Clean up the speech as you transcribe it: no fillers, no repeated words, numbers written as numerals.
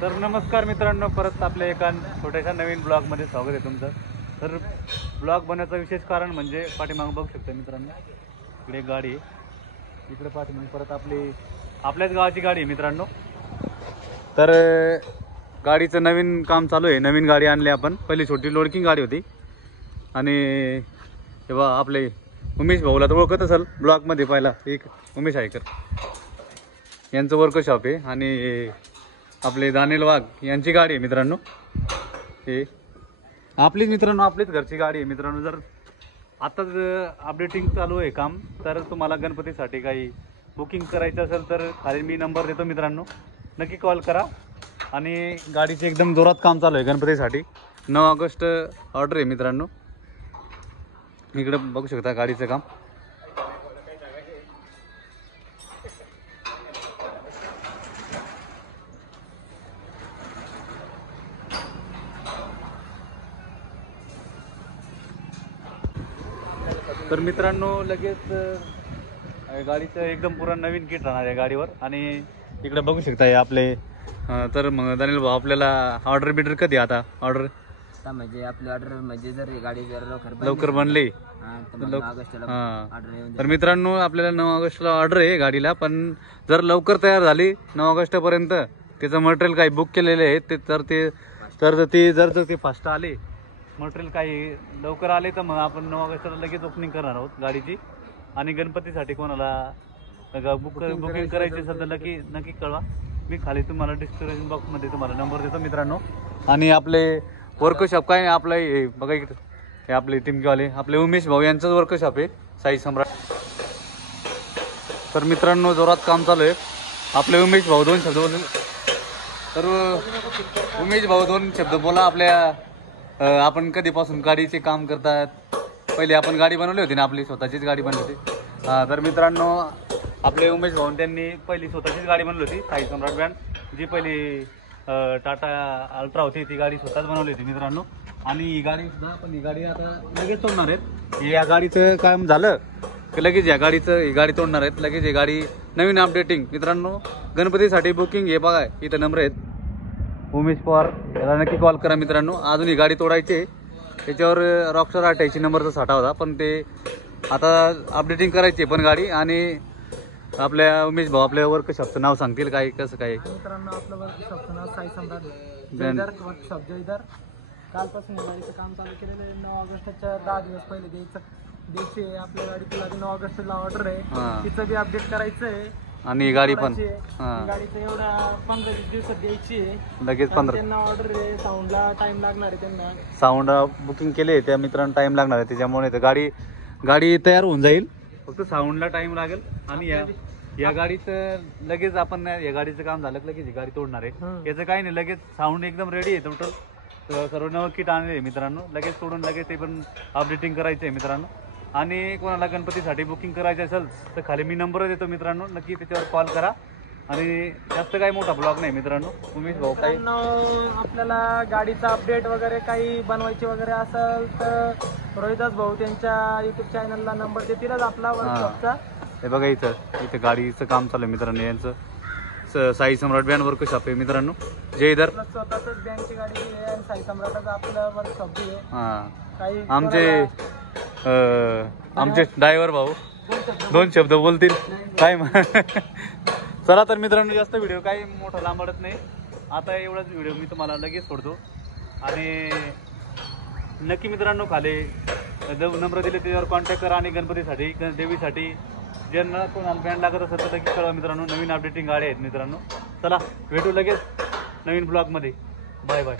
तर नमस्कार मित्रांनो, परत आपल्या एका छोट्याशा नवीन ब्लॉगमध्ये स्वागत आहे तुमचं. तर ब्लॉग बनवायचं विशेष कारण म्हणजे पाठीमागं बघू शकता मित्रांनो, इकडे गाडी आहे, इकडे पाठीमागे परत आपल्याच गावाची गाडी आहे मित्रांनो. तर गाडीचं नवीन काम चालू आहे. नवीन गाडी आणली आपण. पहिली छोटी लोडकिंग गाडी होती आणि तेव्हा आपले उमेश भाऊला तर ओळखत असेल ब्लॉगमध्ये, पहिला एक उमेश आयकर यांचं वर्कशॉप आहे आणि आपले दानिल वाघ यांची गाडी आहे मित्रांनो. हे आपलीच मित्रांनो, आपलीच घरची गाडी आहे मित्रांनो. जर आताच अपडेटिंग चालू आहे काम, तर तुम्हाला गणपतीसाठी काही बुकिंग करायचं असेल तर खाली मी नंबर देतो मित्रांनो, नक्की कॉल करा. आणि गाडीचे एकदम जोरात काम चालू आहे गणपतीसाठी. 9 ऑगस्ट ऑर्डर आहे मित्रांनो. इकडे बघू शकता गाडीचं काम. तर मित्रांनो लगेच गाडीचं एकदम पुरा नवीन किट राहणार आहे गाडीवर. आणि इकडे बघू शकता हे आपले तर मग दानिल भाऊ आपल्याला ऑर्डर कधी आता ऑर्डर म्हणजे आपली ऑर्डर म्हणजे जर गाडी जर लवकर बनली तर मित्रांनो आपल्याला 9 ऑगस्टला ऑर्डर आहे गाडीला. पण जर लवकर तयार झाली 9 ऑगस्टपर्यंत त्याचं मटेरियल काही बुक केलेले आहे ते जर ते फास्ट आले मटेरियल काही लवकर आले तर मग आपण 9 ऑगस्टला लगेच ओपनिंग करणार आहोत गाडीची. आणि गणपतीसाठी कोणाला बुकिंग करायची असेल तर नक्की कळवा. मी खाली तुम्हाला डिस्क्रिप्शन बॉक्समध्ये तुम्हाला नंबर देतो मित्रांनो. आणि आपले वर्कशॉप काय आपलं हे बघा, इकडे हे आपले टिमकीवाले आपले उमेश भाऊ यांचंच वर्कशॉप आहे, साई सम्राट. तर मित्रांनो जोरात काम चालू आहे. आपले उमेश भाऊ 2 शब्द बोलले तर उमेश भाऊ 2 शब्द बोला. आपण कधीपासून गाडीचे काम करतात? पहिले आपण गाडी बनवली होती ना, आपली स्वतःचीच गाडी बनवली होती. तर मित्रांनो आपले उमेश भाऊ त्यांनी पहिली स्वतःचीच गाडी बनवली होती, साई सम्राट ब्रँड. जी पहिली टाटा अल्ट्रा होती ती गाडी स्वतःच बनवली होती मित्रांनो. आणि ही गाडी सुद्धा आपण आता लगेच तोडणार आहेत. या गाडीचं काम झालं की लगेच ही गाडी तोडणार आहेत. लगेच ही गाडी नवीन अपडेटिंग मित्रांनो. गणपतीसाठी बुकिंग हे बघा, इथं नंबर आहेत उमेश पवार, याला नक्की कॉल करा मित्रांनो. अजून ही गाडी तोडायची, त्याच्यावर रॉकस्टार 88 नंबरचा साठा होता, पण ते आता अपडेटिंग करायची पण गाडी. आणि आपल्या उमेश भाऊ आपल्या वर्कशॉपचं नाव सांगतील काय कसं काय? मित्रांनो आपलं वर्कशॉपचं नाव साई सम्राट वर्कशॉप जयदर. कालपासून गाडीचं काम चालू केलेलं आहे. 9 ऑगस्टच्या 10 दिवस पहिले द्यायची आपल्या गाडीला 9 ऑगस्टला ऑर्डर आहे, तिचं बी अपडेट करायचं आहे. आणि गाडी पण गाडीचं एवढा 15-20 दिवसात द्यायची आहे लगेच. 15 त्यांना ऑर्डर आहे. साऊंडला टाइम लागणार आहे, त्यांना साऊंड बुकिंग केले त्या मित्रांनो, टाइम लागणार आहे. त्याच्यामुळे गाडी तयार होऊन जाईल, फक्त साऊंडला टाइम लागेल. आणि या गाडीचं लगेच आपण या गाडीचं काम झालं लगेच ही गाडी तोडणार आहे. याचं काही नाही, लगेच साऊंड एकदम रेडी आहे. टोटल सर्व नवं किट आणले आहे मित्रांनो. लगेच तोडून लगेच ते पण अपडेटिंग करायचं आहे मित्रांनो. आणि कोणाला गणपतीसाठी बुकिंग करायचं असेल तर खाली मी नंबर देतो मित्रांनो, नक्की त्याच्यावर कॉल करा. आणि जास्त काही मोठा ब्लॉग नाही मित्रांनो. उमेश भाऊ काही आपल्याला गाडीचा अपडेट वगैरे काही बनवायची वगैरे असेल तर रोहिदास भाऊ त्यांच्या युट्यूब चॅनलला नंबर देतीलच आपला वर्कशॉपचा. हे बघा इथं गाडीचं काम चालू आहे मित्रांनो. यांचं साई सम्राट बँड वर्कशॉप आहे मित्रांनो. जयदर स्वतःच बँकची गाडी आहे आणि साई सम्राटच आपलं वर्कशॉप आहे. काही आमचे ड्रायव्हर भाऊ 2 शब्द बोलतील काय? चला तर मित्रांनो, जास्त व्हिडिओ काही मोठा लांबडत नाही. आता एवढाच व्हिडिओ मी तुम्हाला लगेच सोडतो. आणि नक्की मित्रांनो खाली नंबर दिले त्याच्यावर कॉन्टॅक्ट करा. आणि गणपतीसाठी देवीसाठी ज्यांना कोणाला बँड लागत असेल तर लगेच कळवा मित्रांनो. नवीन अपडेटिंग गाडी आहेत मित्रांनो. चला भेटू लगेच नवीन ब्लॉगमध्ये. Bye bye.